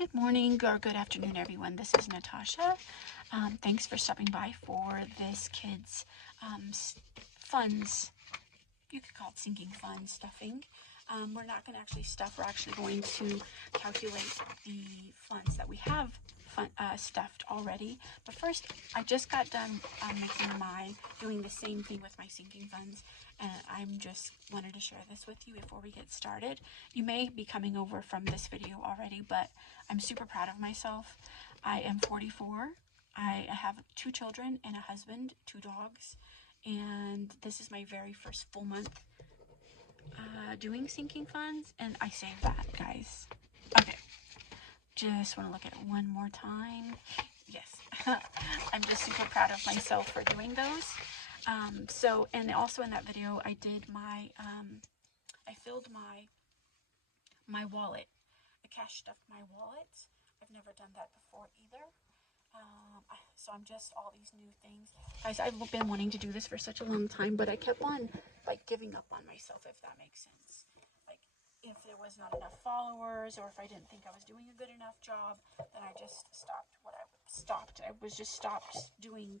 Good morning or good afternoon, everyone. This is Natasha. Thanks for stopping by for this kids' funds. You could call it sinking fund stuffing. We're not going to actually stuff. We're actually going to calculate the funds that we have stuffed already. But first, I just got done doing the same thing with my sinking funds, and I'm just wanted to share this with you before we get started. You may be coming over from this video already, but I'm super proud of myself. I am 44. I have 2 children and a husband, 2 dogs, and this is my very first full month doing sinking funds, and I saved that, guys. Okay, just want to look at it one more time. Yes, I'm just super proud of myself for doing those. And also in that video, I did I filled my wallet. I cash stuffed my wallet. I've never done that before either. So I'm just all these new things. Guys, I've been wanting to do this for such a long time, but I kept on giving up on myself, if that makes sense. Like if there was not enough followers, or if I didn't think I was doing a good enough job, then I just stopped doing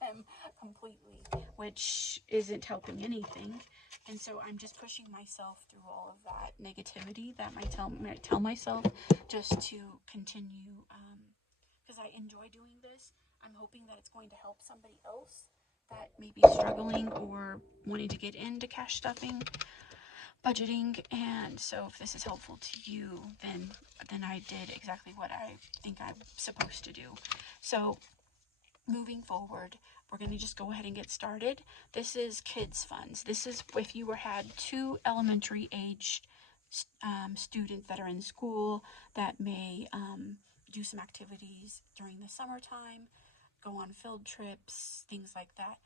them completely, which isn't helping anything. And so I'm just pushing myself through all of that negativity that might tell myself just to continue, because I enjoy doing this. I'm hoping that it's going to help somebody else that may be struggling or wanting to get into cash stuffing, budgeting. And so if this is helpful to you, then I did exactly what I think I'm supposed to do. So moving forward, we're going to just go ahead and get started. This is kids funds. This is if you had 2 elementary age students that are in school that may do some activities during the summertime, go on field trips, things like that.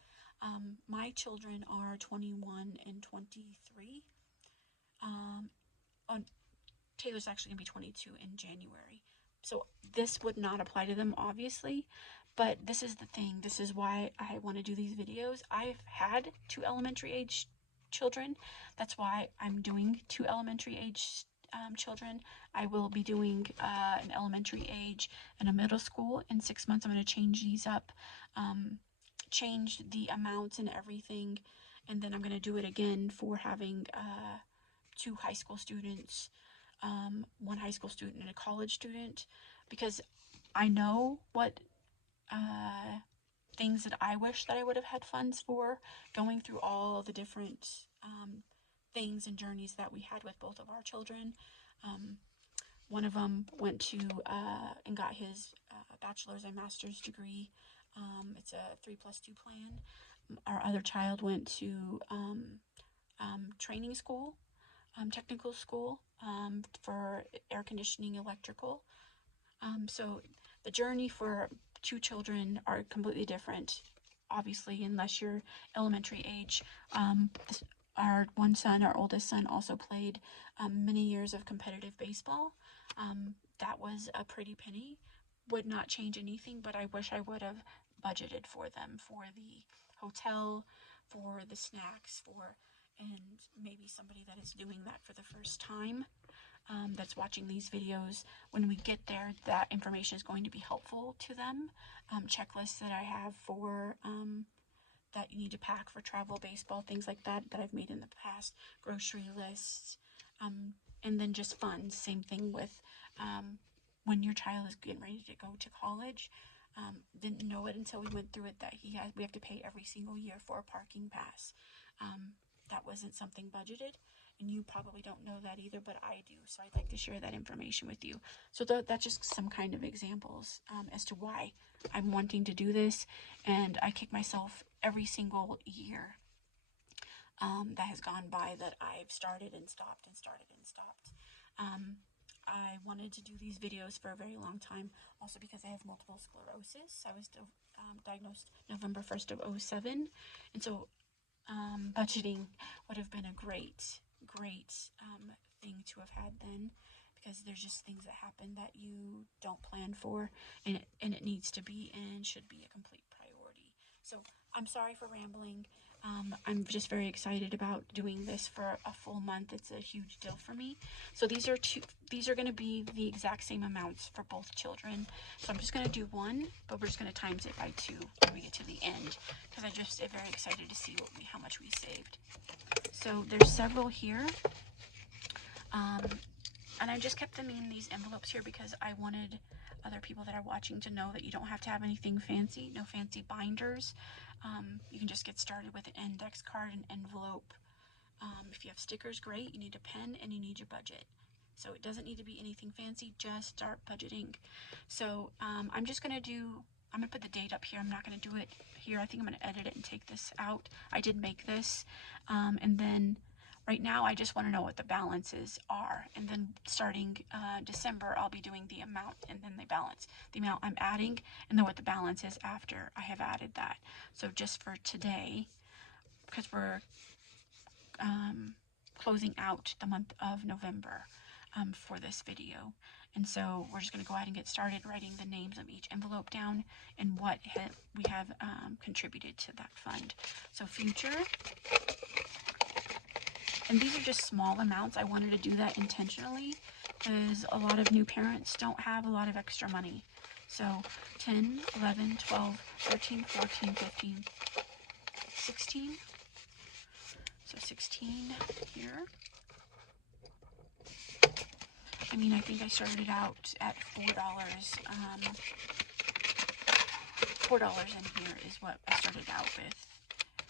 My children are 21 and 23. Taylor's actually going to be 22 in January. So this would not apply to them, obviously, but this is the thing. This is why I want to do these videos. I've had 2 elementary age children. That's why I'm doing 2 elementary age children. I will be doing an elementary age and a middle school in 6 months. I'm going to change these up, change the amounts and everything, and then I'm going to do it again for having 2 high school students, 1 high school student and a college student, because I know what things that I wish that I would have had funds for, going through all of the different things and journeys that we had with both of our children. One of them went to and got his bachelor's and master's degree. It's a 3+2 plan. Our other child went to training school, technical school, for air conditioning, electrical. So the journey for 2 children are completely different, obviously, unless you're elementary age. Our oldest son, also played many years of competitive baseball. That was a pretty penny. Would not change anything, but I wish I would have budgeted for them, for the hotel, for the snacks, and maybe somebody that is doing that for the first time, that's watching these videos. When we get there, that information is going to be helpful to them. Checklists that I have for that you need to pack for travel, baseball, things like that I've made in the past, grocery lists, and then just funds. Same thing with when your child is getting ready to go to college. Didn't know it until we went through it that we have to pay every single year for a parking pass. That wasn't something budgeted, and you probably don't know that either, but I do, so I'd like to share that information with you. So that's just some kind of examples as to why I'm wanting to do this, and I kick myself every single year that has gone by that I've started and stopped and started and stopped. I wanted to do these videos for a very long time, also because I have multiple sclerosis. I was diagnosed November 1st of 2007, and so budgeting would have been a great thing to have had then, because there's just things that happen that you don't plan for, and it needs to be and should be a complete priority. So I'm sorry for rambling. I'm just very excited about doing this for a full month. It's a huge deal for me. So these are going to be the exact same amounts for both children. So I'm just going to do one, but we're just going to times it by 2 when we get to the end, because I just am very excited to see how much we saved. So there's several here. And I just kept them in these envelopes here because I wanted other people that are watching to know that you don't have to have anything fancy, no fancy binders. You can just get started with an index card and envelope. If you have stickers, great. You need a pen and you need your budget. So it doesn't need to be anything fancy, just start budgeting. So I'm going to put the date up here. I'm not going to do it here. I think I'm going to edit it and take this out. I did make this. And then right now I just want to know what the balances are. And then starting December, I'll be doing the amount and then the balance. The amount I'm adding and then what the balance is after I have added that. So just for today, because we're closing out the month of November for this video. And so we're just going to go ahead and get started writing the names of each envelope down and what we have contributed to that fund. So future, and these are just small amounts. I wanted to do that intentionally because a lot of new parents don't have a lot of extra money. So 10, 11, 12, 13, 14, 15, 16. So 16 here. I mean, I think I started out at $4. $4 in here is what I started out with.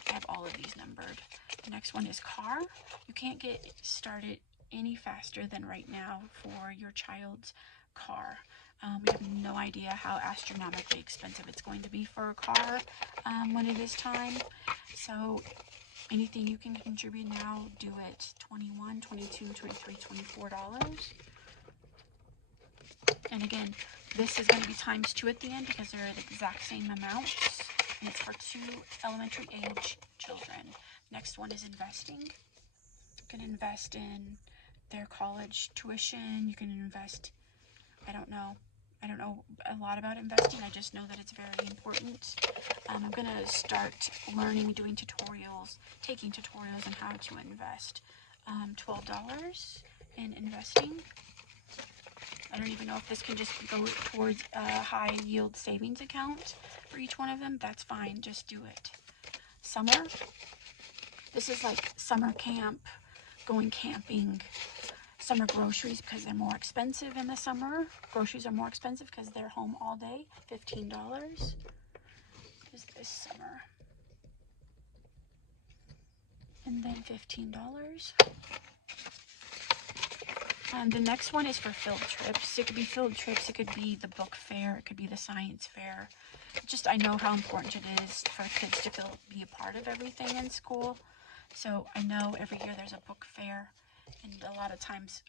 I have all of these numbered. The next one is car. You can't get started any faster than right now for your child's car. We have no idea how astronomically expensive it's going to be for a car when it is time. So anything you can contribute now, do it. $21, $22, $23, $24. And again, this is going to be times 2 at the end because they're the exact same amounts. And it's for 2 elementary age children. Next one is investing. You can invest in their college tuition. You can invest, I don't know a lot about investing. I just know that it's very important. I'm going to start learning, doing tutorials, taking tutorials on how to invest. $12 in investing. I don't even know if this can just go towards a high yield savings account for each one of them. That's fine, just do it. Summer. This is like summer camp, going camping, summer groceries because they're more expensive in the summer. Groceries are more expensive because they're home all day. $15 is this summer. And then $15. The next one is for field trips. It could be field trips, it could be the book fair, it could be the science fair. Just I know how important it is for kids to be a part of everything in school. So I know every year there's a book fair, and a lot of times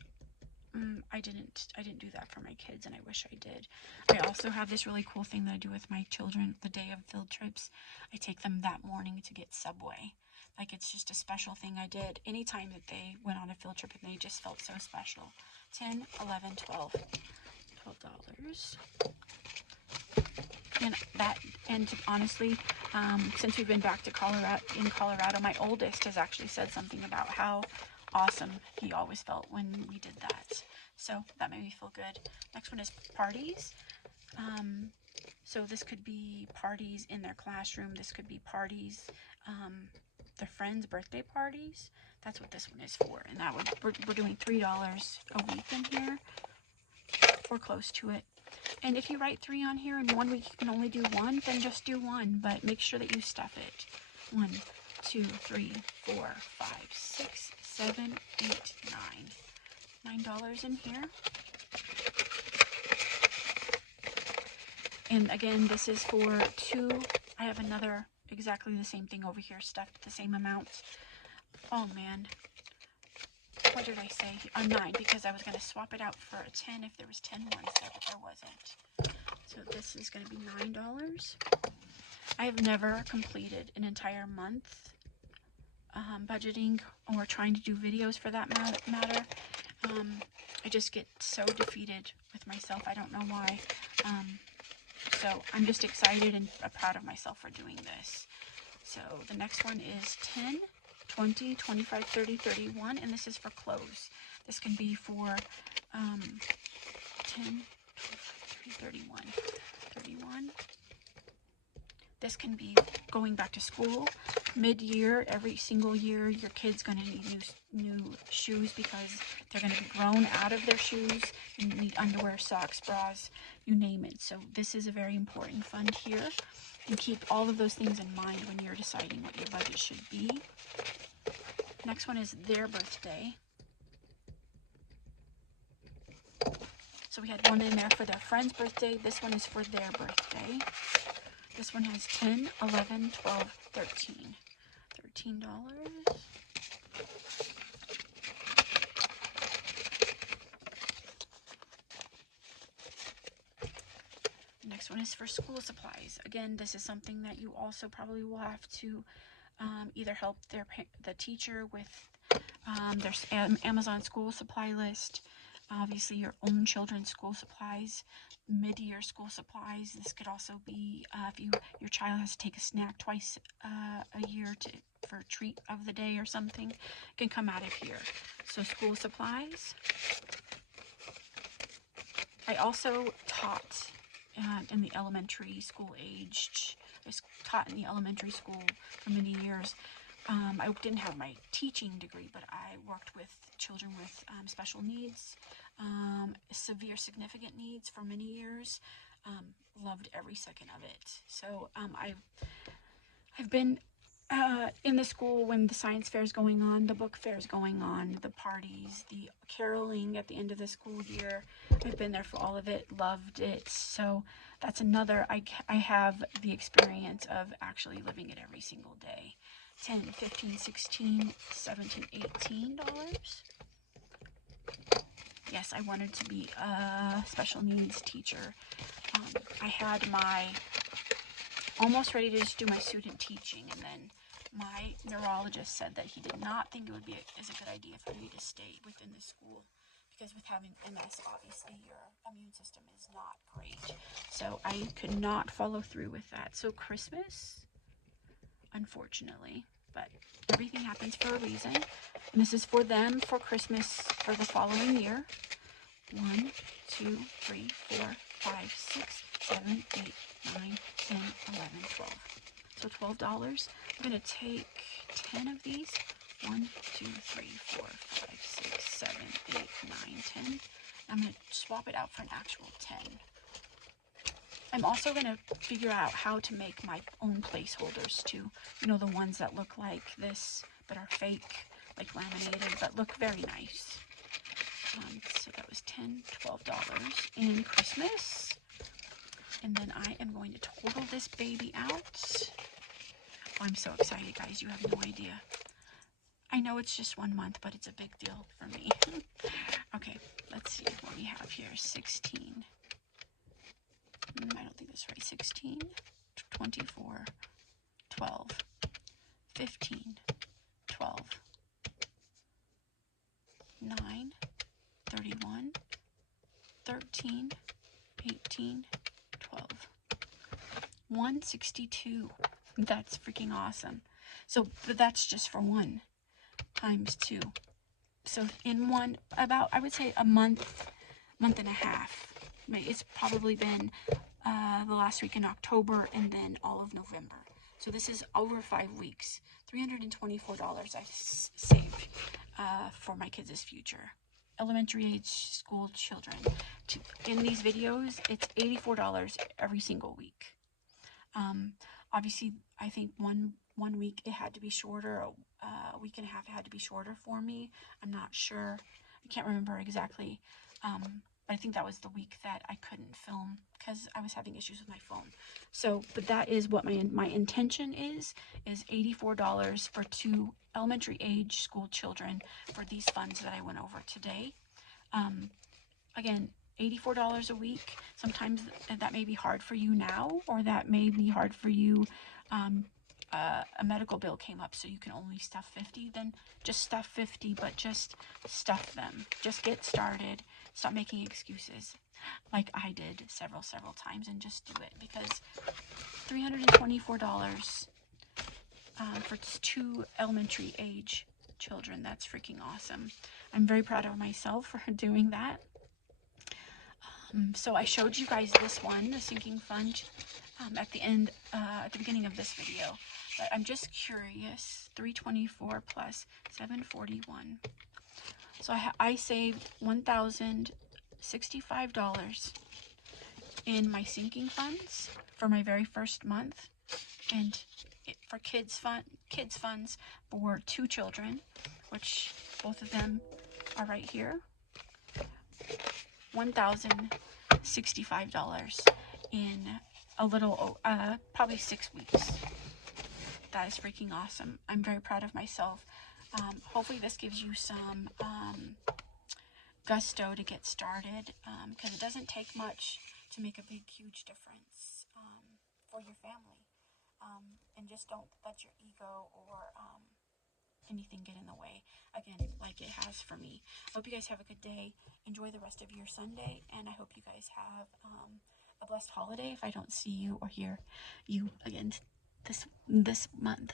I didn't do that for my kids, and I wish I did. I also have this really cool thing that I do with my children the day of field trips. I take them that morning to get Subway. Like, it's just a special thing I did anytime that they went on a field trip, and they just felt so special. 10, 11, 12. $12. And honestly, since we've been back to Colorado, my oldest has actually said something about how awesome he always felt when we did that. So that made me feel good. Next one is parties. So this could be parties in their classroom. This could be parties, their friends' birthday parties. That's what this one is for. And that we're doing $3 a week in here, or close to it. And if you write 3 on here and 1 week you can only do 1, then just do 1. But make sure that you stuff it. 1, 2, 3, 4, 5, 6, 7, 8, 9. $9 in here. And again, this is for 2. I have another exactly the same thing over here, stuffed the same amounts. Oh man, what did I say? 9, because I was going to swap it out for a 10 if there was 10 ones there, but there wasn't. So this is going to be $9. I have never completed an entire month budgeting or trying to do videos for that matter. I just get so defeated with myself. I don't know why. So I'm just excited and proud of myself for doing this. So the next one is 10, 20, 25, 30, 31, and this is for clothes. This can be for 10, 25, 30, 31, 31. This can be going back to school, mid-year, every single year. Your kid's going to need new shoes because they're going to be grown out of their shoes. You need underwear, socks, bras, you name it. So this is a very important fund here. And keep all of those things in mind when you're deciding what your budget should be. Next one is their birthday. So we had one in there for their friend's birthday. This one is for their birthday. This one has 10, 11, 12, 13. $13. Next one is for school supplies. Again, this is something that you also probably will have to either help the teacher with their Amazon school supply list, obviously your own children's school supplies, mid-year school supplies. This could also be if your child has to take a snack twice a year for a treat of the day or something, it can come out of here. So school supplies. I also taught in the elementary school aged. I taught in the elementary school for many years. I didn't have my teaching degree, but I worked with children with special needs, severe significant needs for many years. Loved every second of it. So I've been in the school when the science fair is going on, the book fair is going on, the parties, the caroling at the end of the school year. I've been there for all of it, loved it. So that's another, I have the experience of actually living it every single day. 10, 15, 16, 17, $18. Yes, I wanted to be a special needs teacher. I had almost ready to just do my student teaching, and then my neurologist said that he did not think it would be a good idea for me to stay within the school, because with having MS, obviously your immune system is not great. So I could not follow through with that. So Christmas, unfortunately, but everything happens for a reason. And this is for them for Christmas for the following year. 1, 2, 3, 4, 5, 6, 7, 8, 9, 10, 11, 12. So $12. I'm going to take 10 of these. 1, 2, 3, 4, 5, 6, 7, 8, 9, 10. I'm going to swap it out for an actual 10. I'm also going to figure out how to make my own placeholders too. You know, the ones that look like this, but are fake, like laminated, but look very nice. So that was $10, $12 in Christmas. And then I am going to total this baby out. Oh, I'm so excited, guys. You have no idea. I know it's just 1 month, but it's a big deal for me. Okay, let's see what we have here. 16. I don't think that's right. 16, 24, 12, 15, 12, 9, 31, 13, 18, 12, 162. That's freaking awesome. So, but that's just for 1 times 2. So in I would say a month and a half. It's probably been the last week in October and then all of November. So this is over 5 weeks. $324 I saved for my kids' future. Elementary age school children. In these videos, it's $84 every single week. Obviously, I think one week it had to be shorter. A week and a half it had to be shorter for me. I'm not sure. I can't remember exactly. But I think that was the week that I couldn't film because I was having issues with my phone. So, but that is what my intention is $84 for 2 elementary age school children for these funds that I went over today. Again, $84 a week. Sometimes that may be hard for you now, or that may be hard for you. A medical bill came up, so you can only stuff 50, then just stuff 50, but just stuff them. Just get started. Stop making excuses like I did several times, and just do it, because $324 for 2 elementary age children. That's freaking awesome. I'm very proud of myself for doing that. So I showed you guys this one, the sinking fund, at the beginning of this video. But I'm just curious, 324 plus 741. So I saved $1,065 in my sinking funds for my very first month, and for kids funds for 2 children, which both of them are right here. $1,065 in a little, probably 6 weeks. That is freaking awesome. I'm very proud of myself. Hopefully this gives you some gusto to get started, because it doesn't take much to make a big, huge difference for your family. And just don't let your ego or anything get in the way, again, like it has for me. I hope you guys have a good day. Enjoy the rest of your Sunday, and I hope you guys have a blessed holiday if I don't see you or hear you again this month.